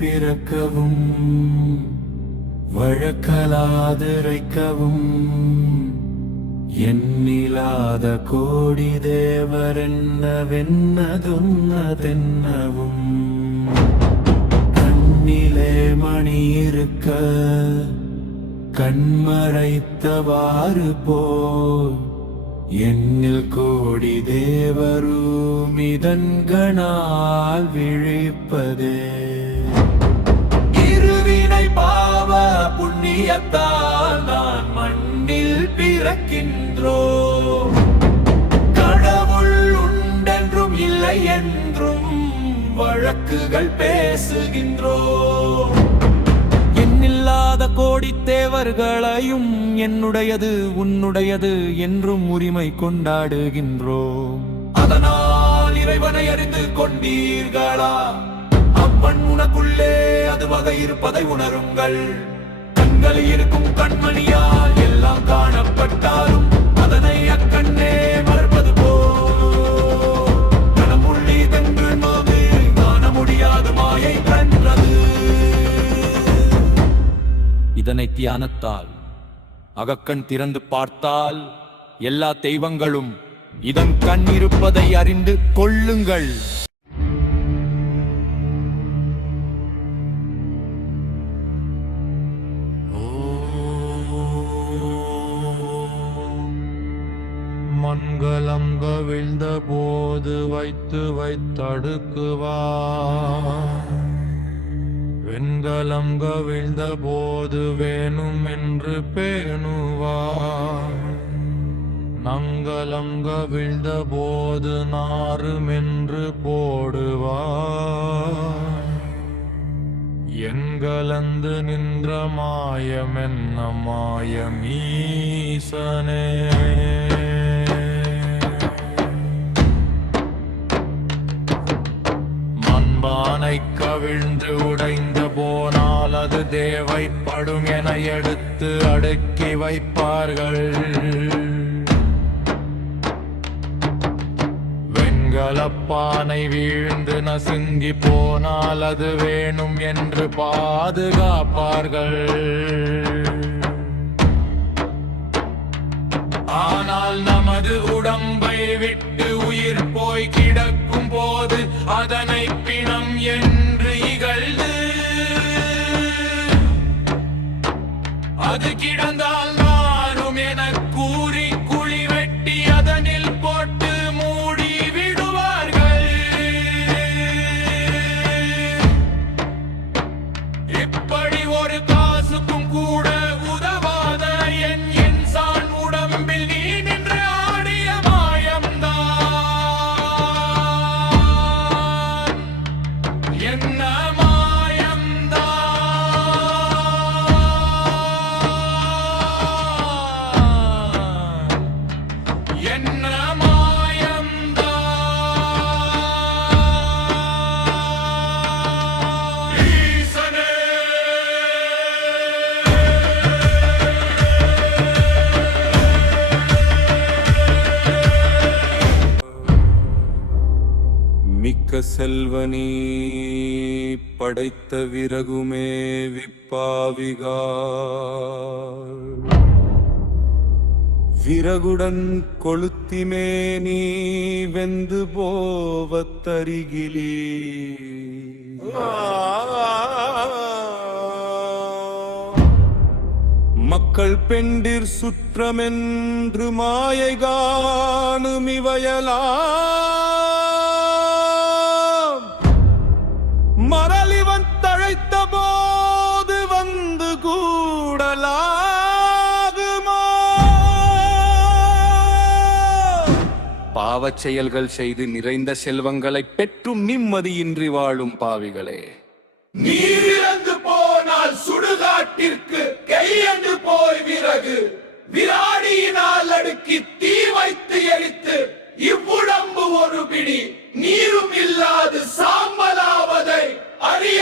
பிறக்கவும் வழக்கலாதிரைக்கவும் எண்ணிலாத கோடி தேவரென்னவென்னதொன்னதென்னவும் கண்ணிலே மணி இருக்க கண்மறைத்தவாறு போல் எண்ணில் கோடி தேவரும் இதன்கணால் விழிப்பதே இருவினை பாவ புண்ணியத்தால் நான் மண்ணில் பிறக்கின்றோம். கடவுள் உண்டென்றும் இல்லை என்றும் வழக்குகள் பேசுகின்றோம். எண்ணில்லாத கோடி தேவர்களையும் என்னுடையது உன்னுடையது என்றும் உரிமை கொண்டாடுகின்றோம். அதனால் இறைவனை அறிந்து கொண்டீர்களா? அப்பன் உனக்குள்ளே அது வகை இருப்பதை உணருங்கள். கண்களில் இருக்கும் கண்மணியால் எல்லாம் காணப்பட்டாலும் அதனை அக்கண்ணே மறப்பது போல் கணமுள்ளி தங்கு நோது காண முடியாது மாயை கன்றது. இதனை தியானத்தால் அகக்கண் திறந்து பார்த்தால் எல்லா தெய்வங்களும் இதன் கண் இருப்பதை அறிந்து கொள்ளுங்கள். மண்கலம் கவிழ்ந்த போது வைத்து வைத்தடுக்குவார். வெண்கலம் கவிழ்ந்த போது வேணும் என்று பேணுவார். நங்கலம் கவிழ்ந்த போது நாரும் என்று போடுவார். எண்கலந்து நின்ற மாயம் என்ன மாயம் ஈசனே. மண்பானை கவிழ்ந்து உடைந்து போனால் அது தேவைப்படும் என எடுத்து அடுக்கி வைப்பார்கள். வெண்கலப்பானை வீழ்ந்து நசுங்கி போனால் அது வேணும் என்று பாதுகாப்பார்கள். ஆனால் நமது உடம்பை விட்டு உயிர் போய் கிடக்கும் போது அதனை பிணம் என்று இகழ்ந்து அது கிடந்தால் நானும் என கூறி குழி வெட்டி அதனில் போட்டு மூடி விடுவார்கள். இப்படி ஒரு காசுக்கும் கூட உதவாத என் இன்சான் உடம்பில் நீ நின்று ஆடிய மாயம்தான் என்ன மிக்க செல்வனி படைத்த விறகுமே விப்பாவிகார். விறகுடன் கொளுத்திமே நீ வெந்து போவத்தருகிலே. மக்கள் பெண்டிர் சுற்றமென்று மாயை காணும் இவையலா மரளிவன் தழைத்த போது வந்து கூடலாகுமா? பாவச் செயல்கள் செய்து நிறைந்த செல்வங்களை பெற்றும் நிம்மதியின்றி வாழும் பாவிகளே, நீரிழந்து போனால் சுடுகாட்டிற்கு கையென்று போய் விறகு விராடியினால் அடுக்கி தீ வைத்து எரித்து இவ்வுடம்பு ஒரு பிடி நீரும் இல்லாது சாம்பலாவதை அறிய